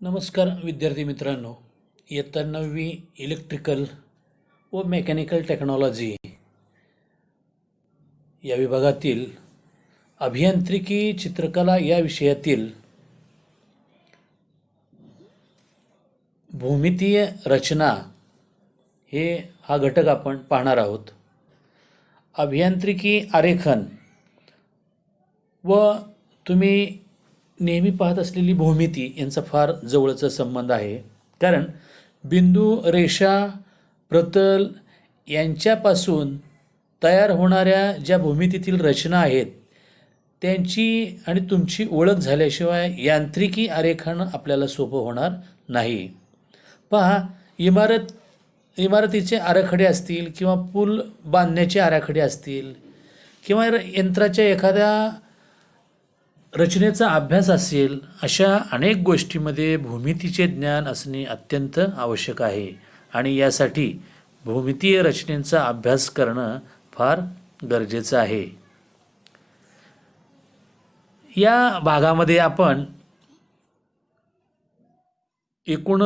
नमस्कार विद्यार्थी मित्रांनो, इयत्ता 9वी इलेक्ट्रिकल व मेकॅनिकल टेक्नॉलॉजी या विभागातील अभियांत्रिकी चित्रकला या विषयातील भूमितीय रचना हा घटक आपण पाहणार आहोत. अभियांत्रिकी आरेखन व तुम्ही नेहमी पाहत असलेली भूमिती यांचा फार जवळचा संबंध आहे. कारण बिंदू, रेषा, प्रतल यांच्यापासून तयार होणाऱ्या ज्या भूमितीतील रचना आहेत त्यांची आणि तुमची ओळख झाल्याशिवाय यांत्रिकी आरेखन आपल्याला सोपं होणार नाही. पहा, इमारतीचे आराखडे असतील किंवा पूल बांधण्याचे आराखडे असतील किंवा यंत्राच्या एखाद्या रचनेचा अभ्यास असेल, अशा अनेक गोष्टींमध्ये भूमितीचे ज्ञान असणे अत्यंत आवश्यक आहे आणि यासाठी भूमितीय रचनेचा अभ्यास करणं फार गरजेचं आहे. या भागामध्ये आपण एकूण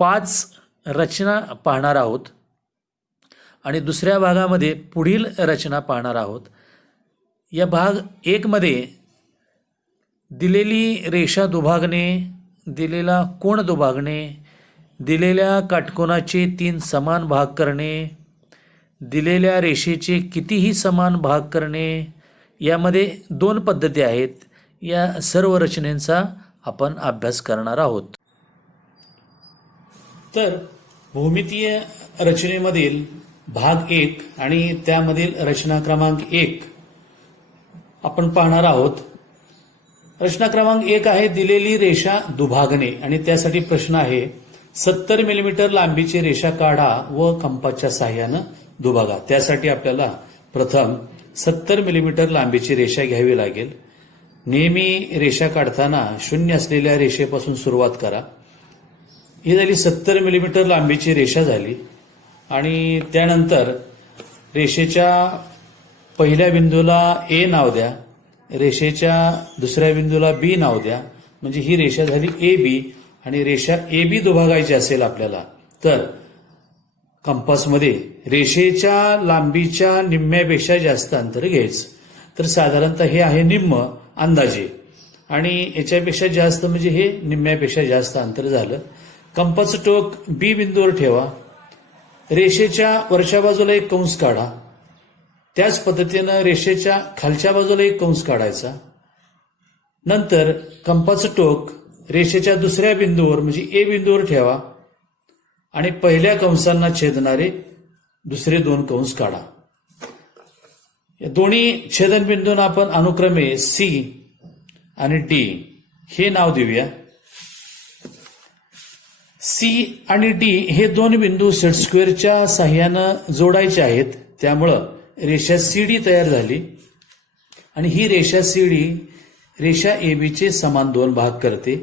5 रचना पाहणार आहोत आणि दुसऱ्या भागामध्ये पुढील रचना पाहणार आहोत. या भाग 1 मध्ये दिलेली रेषा दुभागणे, दिलेला कोन दुभागणे, दिलेल्या काटकोनाचे 3 समान भाग करणे, दिलेल्या रेषेचे कितीही समान भाग करणे, यामध्ये 2 पद्धती आहेत. या सर्व रचनेचा आपण अभ्यास करणार आहोत. तर भूमितीय रचनेमधील भाग 1 आणि त्यामधील रचना क्रमांक 1 आपण पाहणार आहोत. रचना क्रमांक 1 आहे दिलेली रेषा दुभागणे आणि त्यासाठी प्रश्न आहे 70 मिलीमीटर लांबीची रेषा काढा व कंपासच्या साहाय्यानं दुभागा. त्यासाठी आपल्याला प्रथम 70 मिलीमीटर लांबीची रेषा घ्यावी लागेल. नेहमी रेषा काढताना शून्य असलेल्या रेषेपासून सुरुवात करा. ही झाली 70 मिलीमीटर लांबीची रेषा झाली आणि त्यानंतर रेषेच्या पहिल्या बिंदूला ए नाव द्या, रेषेच्या दुसऱ्या बिंदूला बी नाव द्या. म्हणजे ही रेषा झाली ए बी आणि रेषा ए बी दुभागायची असेल आपल्याला तर कंपासमध्ये रेषेच्या लांबीच्या निम्म्यापेक्षा जास्त अंतर घ्यायचं. तर साधारणतः हे आहे निम्म अंदाजे आणि याच्यापेक्षा जास्त म्हणजे हे निम्म्यापेक्षा जास्त अंतर झालं. कंपासचं टोक बी बिंदूवर ठेवा. रेषेच्या वरच्या बाजूला एक कंस काढा. त्याच पद्धतीनं रेषेच्या खालच्या बाजूला एक कंस काढायचा. नंतर कंपासचं टोक रेषेच्या दुसऱ्या बिंदूवर म्हणजे ए बिंदूवर ठेवा आणि पहिल्या कंसांना छेदणारे दुसरे 2 कंस काढा. या दोन्ही छेदनबिंदूंना आपण अनुक्रमे सी आणि डी हे नाव देऊया. सी आणि डी हे 2 बिंदू सेट स्क्वेअरच्या साह्यानं जोडायचे आहेत. त्यामुळं रेषा सीडी तयार झाली आणि ही रेषा सीडी रेषा एबीचे समान 2 भाग करते.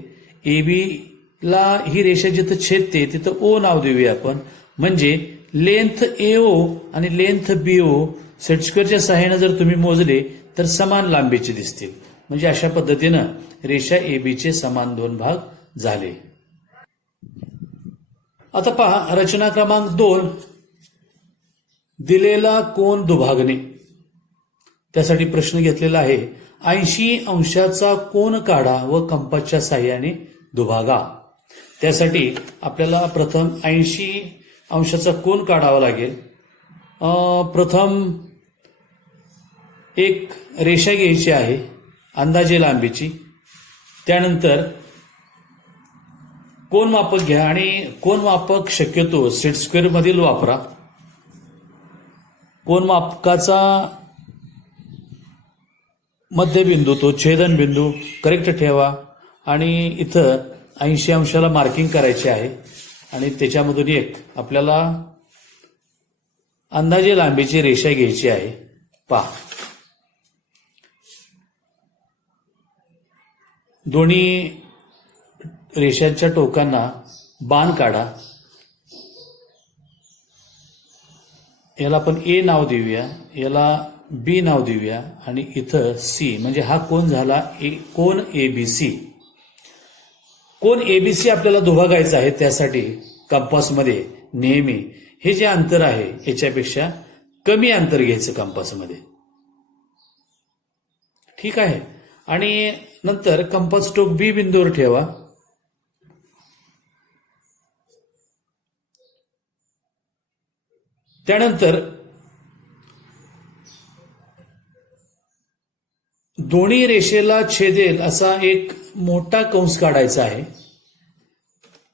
एबीला ही रेषा जिथं छेदते तिथं ओ नाव देऊया आपण. म्हणजे लेंथ एओ आणि लेंथ बीओ सेट स्क्वेअरच्या सहाय्यानं जर तुम्ही मोजले तर समान लांबीचे दिसतील. म्हणजे अशा पद्धतीनं रेषा एबीचे समान 2 भाग झाले. आता पहा रचना क्रमांक 2 दिलेला कोन दुभागणे. त्यासाठी प्रश्न घेतलेला आहे 80 अंशाचा कोन काढा व कंपासच्या साहाय्याने दुभागा. त्यासाठी आपल्याला प्रथम 80 अंशाचा कोन काढावा लागेल. प्रथम एक रेषा घ्यायची आहे अंदाजे लांबीची. त्यानंतर कोन मापक घ्या आणि कोन मापक शक्यतो सेट स्क्वेअर मधील वापरा. कोन मापकाचा मध्यबिंदू तो छेदनबिंदू करेक्ट ठेवा आणि इथं 80 अंशाला मार्किंग करायचे आहे आणि त्याच्यामधून एक आपल्याला अंदाजे लांबीची रेषा घ्यायची आहे. पहा, दोन्ही रेषांच्या टोकांना बाण काढा. याला आपण ए नाव देऊया, याला बी नाव देऊया आणि इथं सी म्हणजे हा कोन झाला कोन एबीसी. कोण एबीसी आपल्याला दुभागायचा आहे, त्यासाठी कंपासमध्ये नेहमी हे जे अंतर आहे याच्यापेक्षा कमी अंतर घ्यायचं कंपासमध्ये. ठीक आहे. आणि नंतर कंपास टोक बी बिंदूवर ठेवा. त्यानंतर दोन्ही रेषेला छेदेल असा एक मोठा कंस काढायचा आहे.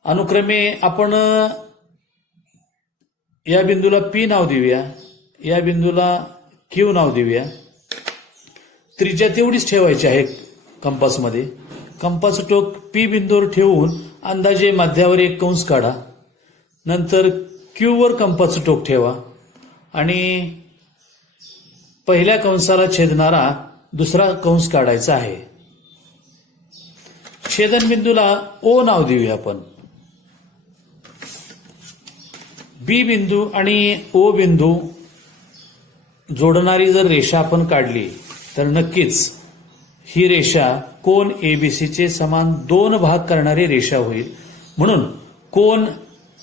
अनुक्रमे आपण या बिंदूला पी नाव देऊया, या बिंदूला क्यू नाव देऊया. त्रिज्या तेवढीच ठेवायची आहे कंपासमध्ये. कंपास टोक पी बिंदूवर ठेवून अंदाजे मध्यावर एक कंस काढा. नंतर क्यूवर कंपास टोक ठेवा आणि पहिल्या कंसाला छेदणारा दुसरा कंस काढायचा आहे. छेदन बिंदूला ओ नाव देऊया आपण. बी बिंदू आणि ओ बिंदू जोडणारी जर रेषा आपण काढली तर नक्कीच ही रेषा कोन एबीसीचे समान 2 भाग करणारी रेषा होईल. म्हणून कोन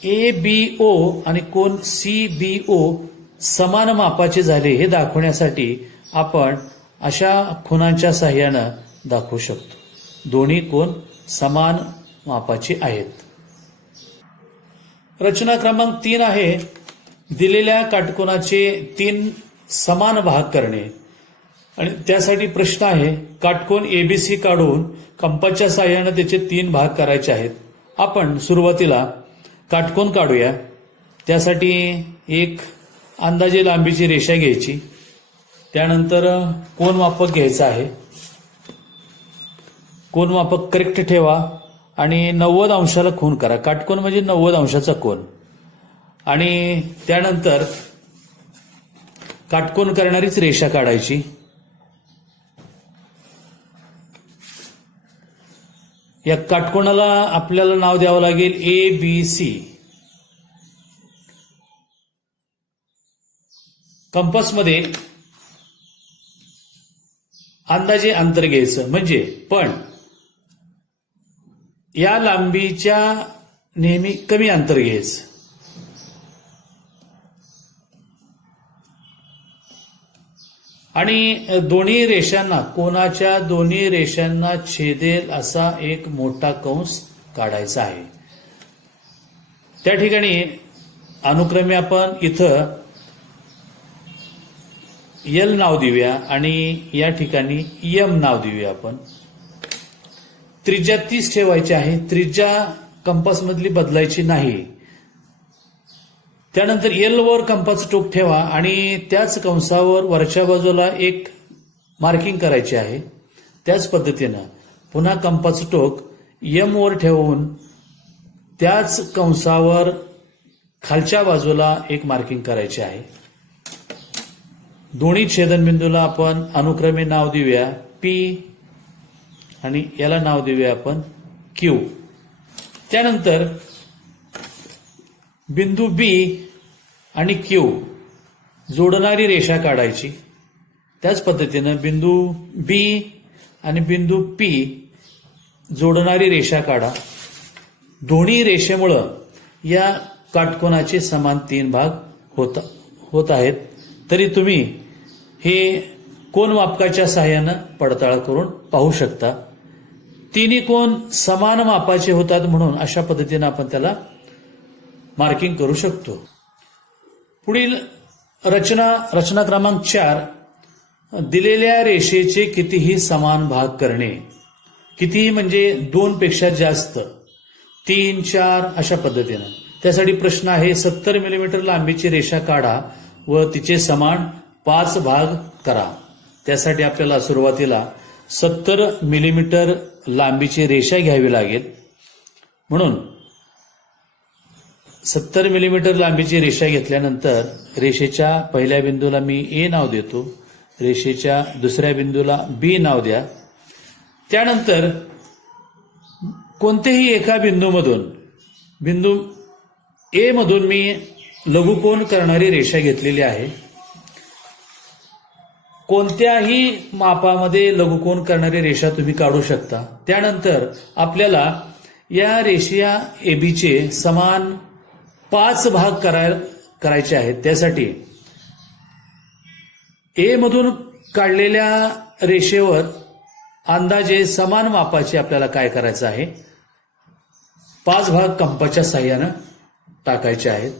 एबीओ आणि कोन सीबीओ समान मापाचे झाले हे दाखवण्यासाठी आपण अशा खुणांच्या साहाय्यानं दाखवू शकतो. दोन्ही कोन समान मापाचे आहेत. रचना क्रमांक 3 आहे दिलेल्या काटकोनाचे 3 समान भाग करणे. आणि त्यासाठी प्रश्न आहे, काटकोन एबीसी काढून कंपासच्या साहाय्यानं त्याचे 3 भाग करायचे आहेत. आपण सुरुवातीला काटकोन काढूया. त्यासाठी एक अंदाजे लांबीची रेषा घ्यायची. त्यानंतर कोन मापक घ्यायचं आहे. कोन मापक करेक्ट ठेवा आणि 90 अंशाला खूण करा. काटकोन म्हणजे 90 अंशाचा कोन. आणि त्यानंतर काटकोन करणारीच रेषा काढायची. या काटकोनाला आपल्याला नाव द्यावं लागेल ABC. कंपासमध्ये अंदाजे अंतर घ्यायचं, म्हणजे पण या लांबीच्या नेहमी कमी अंतर घ्यायचं. आणि दोन्ही रेषांना, कोनाच्या दोन्ही रेषांना छेदेल असा एक मोठा कंस काढायचा आहे. त्या ठिकाणी अनुक्रमे आपण इथं एल नाव देऊया आणि या ठिकाणी एम नाव देऊया आपण. त्रिज्या 30 ठेवायची आहे. त्रिज्या कंपासमधली बदलायची नाही. त्यानंतर एल वर कंपास टोक ठेवा आणि त्याच कंसावर वरच्या बाजूला एक मार्किंग करायची आहे. त्याच पद्धतीनं पुन्हा कंपास टोक एम वर ठेवून त्याच कंसावर खालच्या बाजूला एक मार्किंग करायचे आहे. दोन्ही छेदनबिंदूला आपण अनुक्रमे नाव देऊया पी आणि याला नाव देऊया आपण क्यू. त्यानंतर बिंदू बी आणि क्यू जोडणारी रेषा काढायची. त्याच पद्धतीनं बिंदू बी आणि बिंदू पी जोडणारी रेषा काढा. दोन्ही रेषेमुळं या काटकोनाचे समान 3 भाग होत आहेत. तरी तुम्ही हे कोन मापकाच्या सहाय्यानं पडताळ करून पाहू शकता. तिन्ही कोन समान मापाचे होतात म्हणून अशा पद्धतीनं आपण त्याला मार्किंग करू शकतो. पुढील रचना क्रमांक 4, दिलेल्या रेषेचे कितीही समान भाग करणे. कितीही म्हणजे 2 पेक्षा जास्त, 3, 4 अशा पद्धतीनं. त्यासाठी प्रश्न आहे, 70 मिलीमीटर लांबीची रेषा काढा व तिचे समान 5 भाग करा. त्यासाठी आपल्याला सुरुवातीला 70 मिलीमीटर लांबीची रेषा घ्यावी लागेल. म्हणून 70 मिलीमीटर लांबीची रेषा घेतल्यानंतर रेषेच्या पहिल्या बिंदूला मी ए नाव देतो. रेषेच्या दुसऱ्या बिंदूला बी नाव द्या. त्यानंतर कोणत्याही एका बिंदूमधून, बिंदू ए मधून मी लघुकोन करणारी रेषा घेतलेली आहे. कोणत्याही मापामध्ये लघुकोन करणारी रेषा तुम्ही काढू शकता. त्यानंतर आपल्याला या रेषा एबीचे समान 5 भाग करायचे आहेत. त्यासाठी ए मधून काढलेल्या रेषेवर अंदाजे समान मापाचे आपल्याला काय करायचं आहे, 5 भाग कंपासच्या साह्यानं टाकायचे आहेत.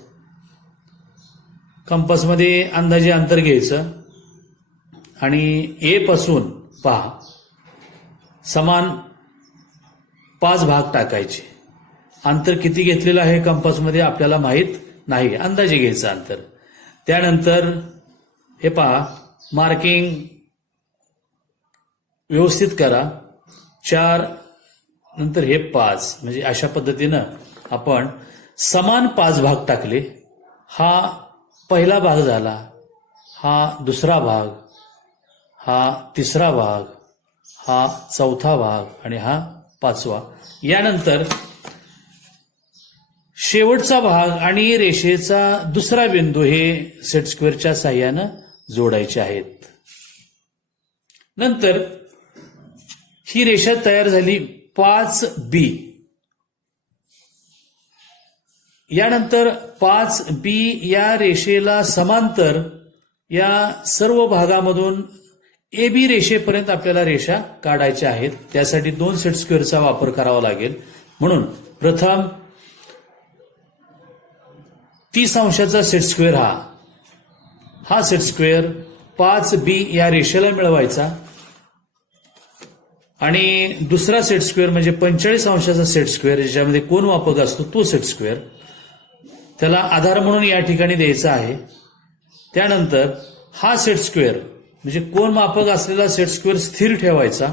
कंपासमध्ये अंदाजे अंतर घ्यायचं आणि ए पासून पहा समान 5 भाग टाकायचे. अंतर किती घेतलेलं आहे कंपासमध्ये आपल्याला माहीत नाही, अंदाजे घ्यायचं अंतर. त्यानंतर हे पहा मार्किंग व्यवस्थित करा. 4 नंतर हे 5 म्हणजे अशा पद्धतीनं आपण समान 5 भाग टाकले. हा पहिला भाग झाला, हा दुसरा भाग, हा तिसरा भाग, हा चौथा भाग आणि हा 5वा. यानंतर शेवटचा भाग आणि रेषेचा दुसरा बिंदू हे सेट स्क्वेअरच्या साह्यानं जोडायचे आहेत. नंतर ही रेषा तयार झाली 5B. यानंतर 5B या रेषेला समांतर या सर्व भागामधून AB रेषेपर्यंत आपल्याला रेषा काढायच्या आहेत. त्यासाठी 2 सेट स्क्वेअरचा वापर करावा लागेल. म्हणून प्रथम 30 अंशाचा सेट स्क्वेअर हा सेट स्क्वेअर 5B या रेषेला मिळवायचा आणि दुसरा सेट स्क्वेअर म्हणजे 45 अंशाचा सेट स्क्वेअर ज्याच्यामध्ये कोन मापक असतो तो सेट स्क्वेअर त्याला आधार म्हणून या ठिकाणी द्यायचा आहे. त्यानंतर हा सेट स्क्वेअर म्हणजे कोन मापक असलेला सेट स्क्वेअर स्थिर ठेवायचा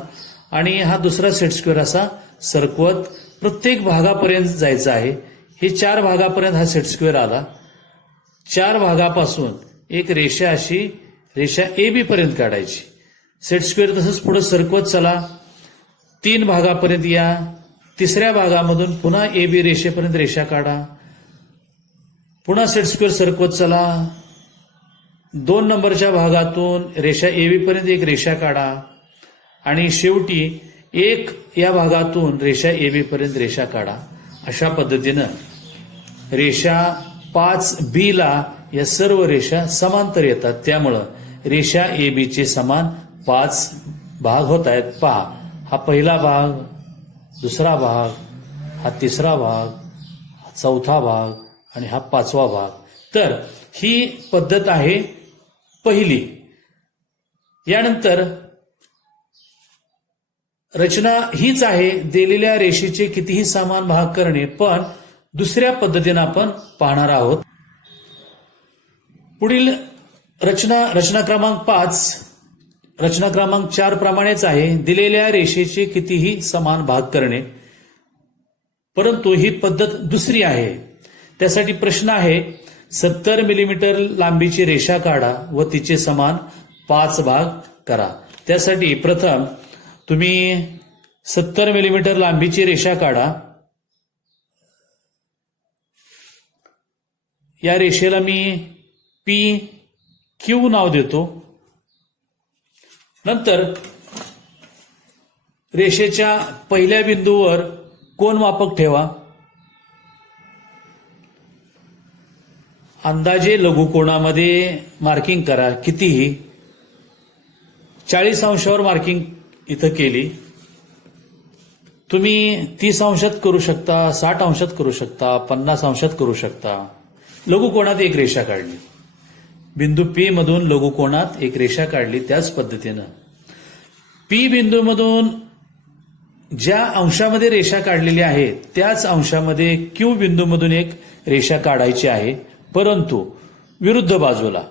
आणि हा दुसरा सेट स्क्वेअर असा सरकवत प्रत्येक भागापर्यंत जायचा आहे. हे 4 भागापर्यंत हा सेट स्क्वेअर आला. 4 भागापासून एक रेषा अशी रेषा AB पर्यंत काढायची. सेट स्क्वेअर तसंच पुढे सरकवत चला. 3 भागापर्यंत या. तिसऱ्या भागामधून पुन्हा AB रेषेपर्यंत रेषा काढा. पुन्हा सेट स्क्वेअर सरकवत चला. 2 नंबरच्या भागातून रेषा AB पर्यंत एक रेषा काढा आणि शेवटी 1 या भागातून रेषा AB पर्यंत रेषा काढा. अशा पद्धतीनं रेषा 5B ला या सर्व रेषा समांतर येतात. त्यामुळं रेषा ABचे समान 5 भाग होत आहेत. पहा, हा पहिला भाग, दुसरा भाग, हा तिसरा भाग, हा चौथा भाग आणि हा 5वा भाग. तर ही पद्धत आहे पहिली. यानंतर रचना हीच आहे, दिलेल्या रेषेचे कितीही समान भाग करणे, पण दुसऱ्या पद्धतीनं आपण पाहणार आहोत. पुढील रचना क्रमांक 5 रचना क्रमांक 4 प्रमाणेच आहे. दिलेल्या रेषेचे कितीही समान भाग करणे, परंतु ही पद्धत दुसरी आहे. त्यासाठी प्रश्न आहे, 70 मिलीमीटर लांबीची रेषा काढा व तिचे समान 5 भाग करा. त्यासाठी प्रथम तुम्ही 70 मिलीमीटर लांबीची रेषा काढा. या रेषेला मी PQ नाव देतो. नंतर रेषेच्या पहिल्या बिंदूवर कोन मापक ठेवा. अंदाजे लघुकोनामध्ये मार्किंग करा. कितीही 40 अंशावर मार्किंग इथं केली. तुम्ही 30 अंशात करू शकता, 60 अंशात करू शकता, 50 अंशात करू शकता. लघुकोनात एक रेषा काढली. बिंदू P मधून लघुकोनात एक रेषा काढली. त्याच पद्धतीनं P बिंदूमधून ज्या अंशामध्ये रेषा काढलेली आहे त्याच अंशामध्ये Q बिंदूमधून एक रेषा काढायची आहे, परंतु विरुद्ध बाजूला.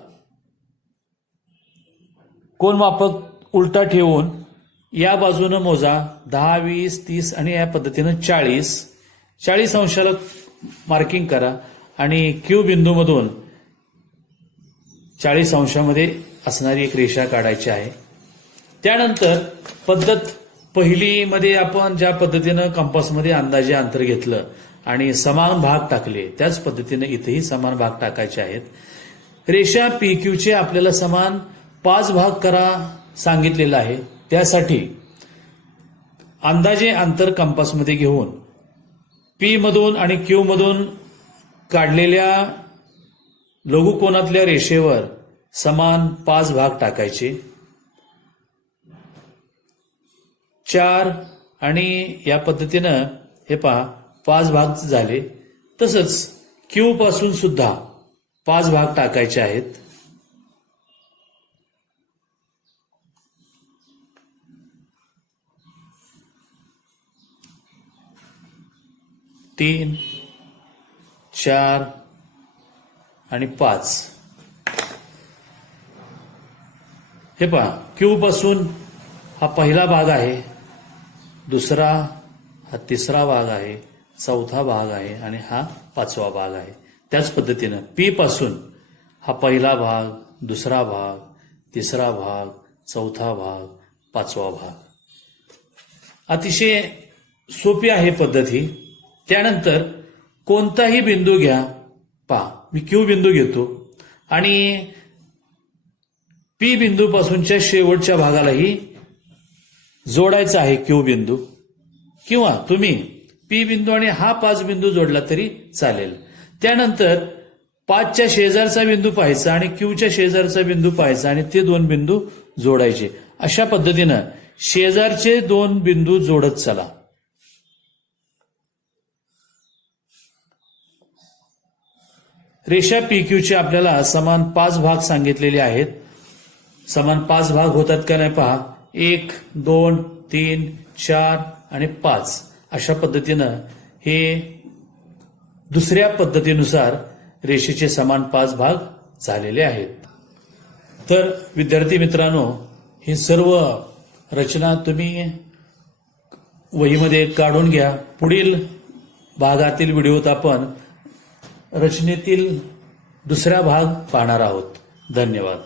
कोन मापक उलटा ठेवून या बाजूनं मोजा. 10, 20, 30 आणि या पद्धतीनं 40 अंशाला मार्किंग करा आणि Q बिंदूमधून 40 अंशामध्ये असणारी एक रेषा काढायची आहे. त्यानंतर पद्धत पहिलीमध्ये आपण ज्या पद्धतीनं कंपासमध्ये अंदाजे अंतर घेतलं आणि समान भाग टाकले, त्याच पद्धतीनं इथेही समान भाग टाकायचे आहेत. रेषा PQचे आपल्याला समान 5 भाग करा सांगितलेलं आहे. त्यासाठी अंदाजे अंतर कंपासमध्ये घेऊन पी मधून आणि क्यू मधून काढलेल्या लघुकोनातल्या रेषेवर समान 5 भाग टाकायचे. 4 आणि या पद्धतीनं हे पहा 5 भाग झाले. तसंच क्यू पासून सुद्धा 5 भाग टाकायचे आहेत. तीन, 4 आणि 5. हे पहा क्यू पासून हा पहिला भाग आहे, दुसरा हा तिसरा भाग आहे, चौथा भाग आहे आणि हा 5वा भाग आहे. त्याच पद्धतीनं पी पासून हा पहिला भाग, दुसरा भाग, तिसरा भाग, चौथा भाग, 5वा भाग. अतिशय सोपी आहे पद्धत ही. त्यानंतर कोणताही बिंदू घ्या. पहा मी क्यू बिंदू घेतो आणि पी बिंदू पासूनच्या शेवटच्या भागालाही जोडायचा आहे क्यू बिंदू, किंवा तुम्ही पी बिंदू आणि हा 5 बिंदू जोडला तरी चालेल. त्यानंतर 5च्या शेजारचा बिंदू पाहायचा आणि क्यूच्या शेजारचा बिंदू पाहायचा आणि ते 2 बिंदू जोडायचे. अशा पद्धतीनं शेजारचे 2 बिंदू जोडत चला. रेषा PQ आपल्याला समान 5 भाग सांगितलेले आहेत. समान 5 भाग होतात का नाही पहा. 1, 2, 3, 4 आणि 5 अशा पद्धतीनं हे दुसऱ्या पद्धतीनुसार रेषेचे समान 5 भाग झालेले आहेत. तर विद्यार्थी मित्रांनो, ही सर्व रचना तुम्ही वहीमध्ये काढून घ्या. पुढील भागातील व्हिडिओत आपण रचनेतील दुसरा भाग पाहणार आहोत. धन्यवाद.